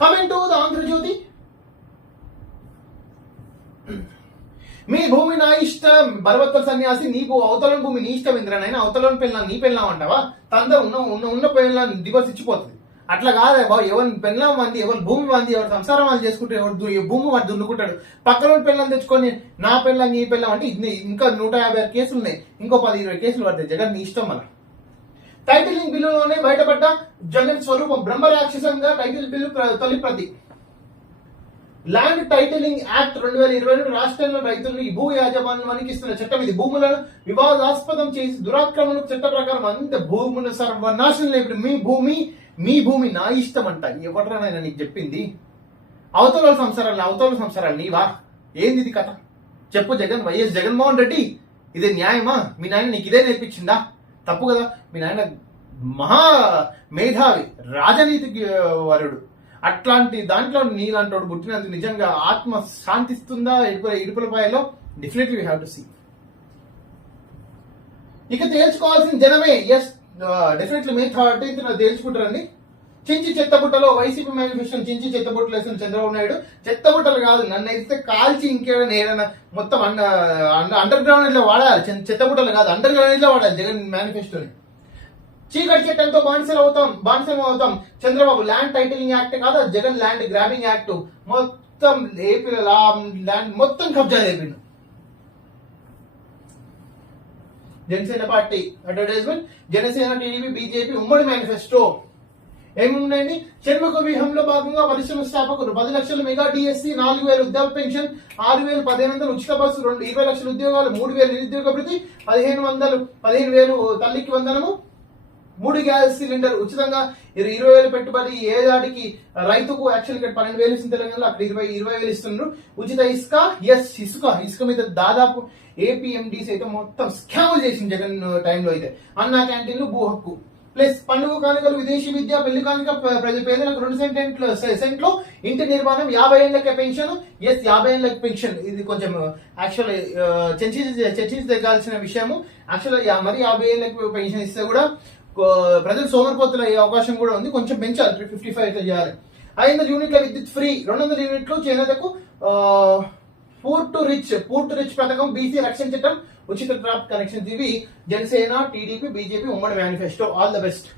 Coming to the Andhra Jyothi. మీ భూమి నా ఇష్టం, బలవత్తల సన్యాసి. నీ అవతల భూమి నీ ఇష్టం ఇంద్రనైనా, అవతల పెళ్ళాం నీ పెళ్ళాం అంటావా? తంద ఉన్న పెళ్ళాం డివోర్స్ ఇచ్చిపోతుంది. అట్లా కాదే బాబు. ఎవరి పెళ్ళాం మంది, ఎవరి భూమి మంది, ఎవరి సంసారం వాళ్ళు చేసుకుంటే ఎవరు భూమి వాడు దున్నుకుంటాడు. పక్కన పెళ్ళాం తెచ్చుకొని నా పెళ్ళాం నీ పెళ్ళాం అంటే ఇంకా 156 కేసులు ఉన్నాయి. ఇంకో 10-20 కేసులు పడతాయి. జగన్ నీ ఇష్టం మన. టైటిలింగ్ బిల్లులోనే బయటపడ్డ జగన్ స్వరూపం. బ్రహ్మరాక్షసంగా టైటిల్ బిల్లు తొలి ప్రతి. ల్యాండ్ టైటిలింగ్ యాక్ట్ 2022 రాష్ట్రంలో రైతులను భూ యాజమాన్యానికి ఇస్తున్న చట్టం ఇది. భూములను వివాదాస్పదం చేసి దురాక్రమణకు చట్ట ప్రకారం అంత భూముల సర్వనాశనం. ఇప్పుడు మీ భూమి నా ఇష్టం అంట. ఎవడరా నాయన నీకు చెప్పింది? అవతల సంసారాలు నీవా? ఏంది ఇది కథ? చెప్పు జగన్. వైఎస్ జగన్మోహన్ రెడ్డి, ఇదే న్యాయమా? మీ నాయన నీకు ఇదే నేర్పించిందా? తప్పు కదా. మీ నాయన మహా మేధావి, రాజనీతికి వరుడు. అట్లాంటి దాంట్లో నీలాంటి పుట్టినందుకు నిజంగా ఆత్మ శాంతిస్తుందా? ఇడుపులపాయలో definitely we have to see. ఇక తేల్చుకోవాల్సిన జనమే. ఎస్, డెఫినెట్లీ మే 13th తేల్చుకుంటారండి. చించి చెత్తబుట్టలో వైసీపీ మేనిఫెస్టో చించి చెత్తబుట్టలు వేసిన చంద్రబాబు నాయుడు. చెత్తబుట్టలు కాదు, నన్ను అయితే కాల్చి ఇంకేమైనా మొత్తం అండర్ గ్రౌండ్ లో వాడాలి. చెత్తబుట్టలు కాదు, అండర్ గ్రౌండ్ లో వాడాలి జగన్ మేనిఫెస్టోని. చీకటి చట్టంతో బానిసం అవుతాం. చంద్రబాబు ల్యాండ్ టైటిలింగ్ యాక్ట్ కాదు, జగన్ ల్యాండ్ గ్రాబింగ్ యాక్ట్. మొత్తం ఏపీ ల్యాండ్ మొత్తం కబ్జా చేపిండు. Janasena party advertisement. Janasena, TDP, BJP ఉమ్మడి మేనిఫెస్టో ఏమున్నాయండి? షణ్ముఖ వ్యూహంలో భాగంగా పరిశ్రమ స్థాపకులు 10 లక్షల మెగా డిఎస్సి, 4,000 వృద్ధాప్య పెన్షన్, 6,000 1500 ఉచిత బస్సు, 20 లక్షల ఉద్యోగాలు, 3,000 నిరుద్యోగ భృతి, 15,000 తల్లికి వందనము, 3 గ్యాస్ సిలిండర్ ఉచితంగా, 20,000 పెట్టుబడి ఏడాదికి. రైతుకు యాక్చువల్ గా 12,000 ఇస్తుంది తెలంగాణలో, అక్కడ 20,000 ఇస్తున్నారు. ఉచిత ఇసుక. ఎస్, ఇసుక మీద దాదాపు ఏపీఎండీస్ అయితే మొత్తం స్కాములు చేసింది జగన్ టైంలో. అయితే అన్నా క్యాంటీన్లు, భూ హక్కు ప్లస్ పండుగ కానుకలు, విదేశీ విద్య, పెళ్లి కానుక, పేదలకు 2 సెంట్లు, ఇంటి నిర్మాణం, 50 ఏళ్లకే పెన్షన్. ఎస్, 50 ఏళ్లకి పెన్షన్. ఇది కొంచెం యాక్చువల్ చర్చించి తెగాల్సిన విషయము. యాక్చువల్ మరి 50 ఏళ్లకి పెన్షన్ ఇస్తే కూడా ప్రజలు సోమరిపోతులు అయ్యే అవకాశం కూడా ఉంది. కొంచెం పెంచాలి, 55 చేయాలి. 500 యూనిట్ల విద్యుత్ ఫ్రీ, 200 యూనిట్లు చేనేతకు. పూర్ టు రిచ్ పథకం, బీసీ రక్షణ చట్టం, ఉచిత డ్రాప్ కనెక్షన్స్. ఇవి జనసేన, టీడీపీ, బీజేపీ ఉమ్మడి మేనిఫెస్టో. All the best.